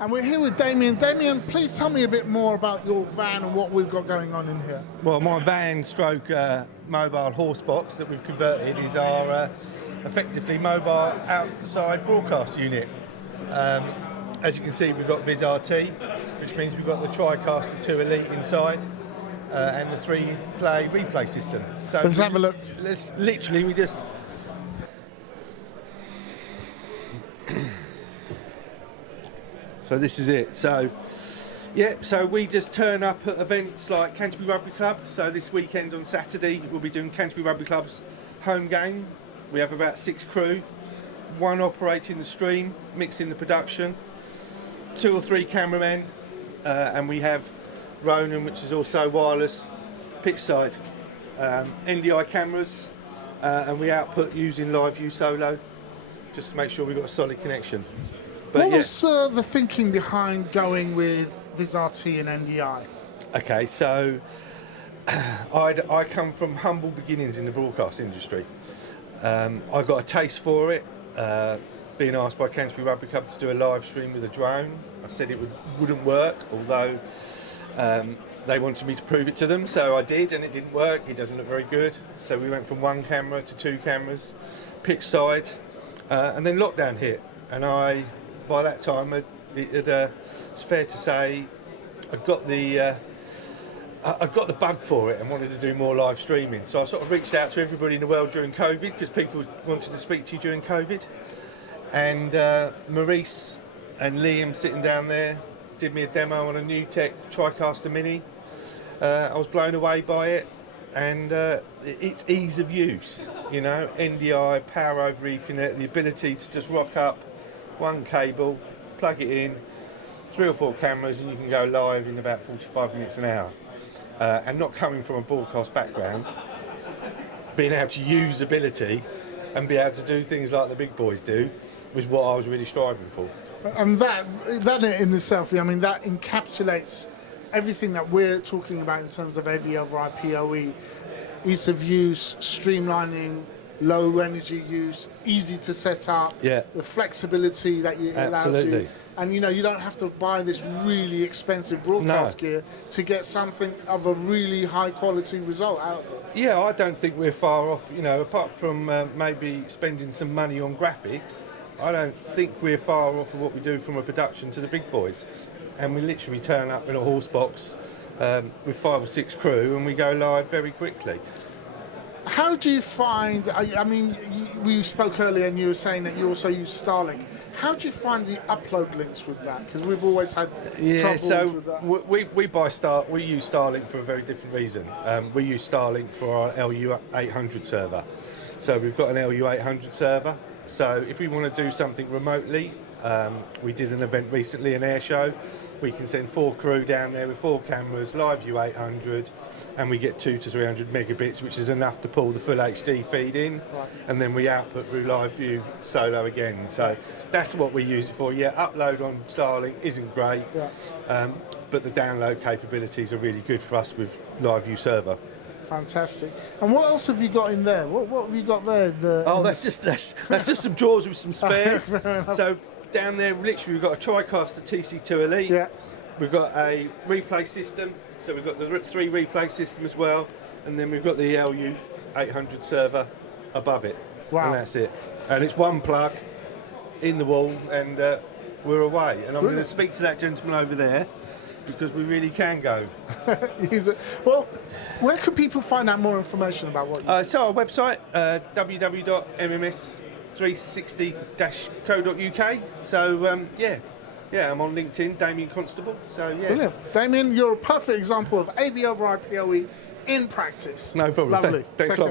And we're here with Damian. Damian, please tell me a bit more about your van and what we've got going on in here. Well, my van stroke mobile Horsebox that we've converted is our effectively mobile outside broadcast unit. As you can see, we've got Viz RT, which means we've got the TriCaster 2 Elite inside and the 3-play replay system. So let's have a look. We just... So this is it. So, yeah, so we just turn up at events like Canterbury Rugby Club. So this weekend on Saturday, we'll be doing Canterbury Rugby Club's home game. We have about 6 crew, 1 operating the stream, mixing the production, 2 or 3 cameramen, and we have Ronan, which is also wireless, pitch side, NDI cameras, and we output using LiveU Solo, just to make sure we've got a solid connection. But what was the thinking behind going with Viz RT and NDI? Okay, so I come from humble beginnings in the broadcast industry. I got a taste for it, being asked by Canterbury Rugby Club to do a live stream with a drone. I said it wouldn't work, although they wanted me to prove it to them, so I did, and it didn't work. It doesn't look very good. So we went from 1 camera to 2 cameras, pitch side, and then lockdown hit, and by that time, it's fair to say, I got the bug for it and wanted to do more live streaming. So I sort of reached out to everybody in the world during COVID, because people wanted to speak to you during COVID. And Maurice and Liam sitting down there did me a demo on a NewTek TriCaster Mini. I was blown away by it, and its ease of use. You know, NDI, power over Ethernet, the ability to just rock up 1 cable, plug it in, 3 or 4 cameras, and you can go live in about 45 minutes an hour. And not coming from a broadcast background, being able to use ability and be able to do things like the big boys do was what I was really striving for. And that in itself, I mean, that encapsulates everything that we're talking about in terms of AVoIPoE, ease of use, streamlining, low energy use, easy to set up, the flexibility that it allows you. And you know, you don't have to buy this really expensive broadcast gear to get something of a really high quality result out of it. Yeah, I don't think we're far off, you know, apart from maybe spending some money on graphics, I don't think we're far off of what we do from a production to the big boys. And we literally turn up in a Horsebox with 5 or 6 crew, and we go live very quickly. How do you find, I mean, we spoke earlier and you were saying that you also use Starlink. How do you find the upload links with that? Because we've always had troubles with that. We use Starlink for a very different reason. We use Starlink for our LU800 server. So we've got an LU800 server. So if we want to do something remotely, we did an event recently, an air show. We can send 4 crew down there with 4 cameras, LiveU 800, and we get 200 to 300 megabits, which is enough to pull the full HD feed in, and then we output through LiveU Solo again. So that's what we use it for. Yeah, upload on Starlink isn't great, but the download capabilities are really good for us with LiveU server. Fantastic. And what else have you got in there? What have you got there? That's just some drawers with some spares. So down there, literally, we've got a TriCaster TC2 Elite. Yeah. We've got a replay system, so we've got the 3 replay system as well, and then we've got the LU 800 server above it. Wow. And that's it. And it's 1 plug in the wall, and we're away. And I'm going to speak to that gentleman over there, because we really can go. Well, where can people find out more information about what you do? So our website, www.mms360-co.uk. So yeah, I'm on LinkedIn, Damian Constable. So yeah. Brilliant. Damian, you're a perfect example of AVoIPoE in practice. No problem. Lovely. Thanks a lot.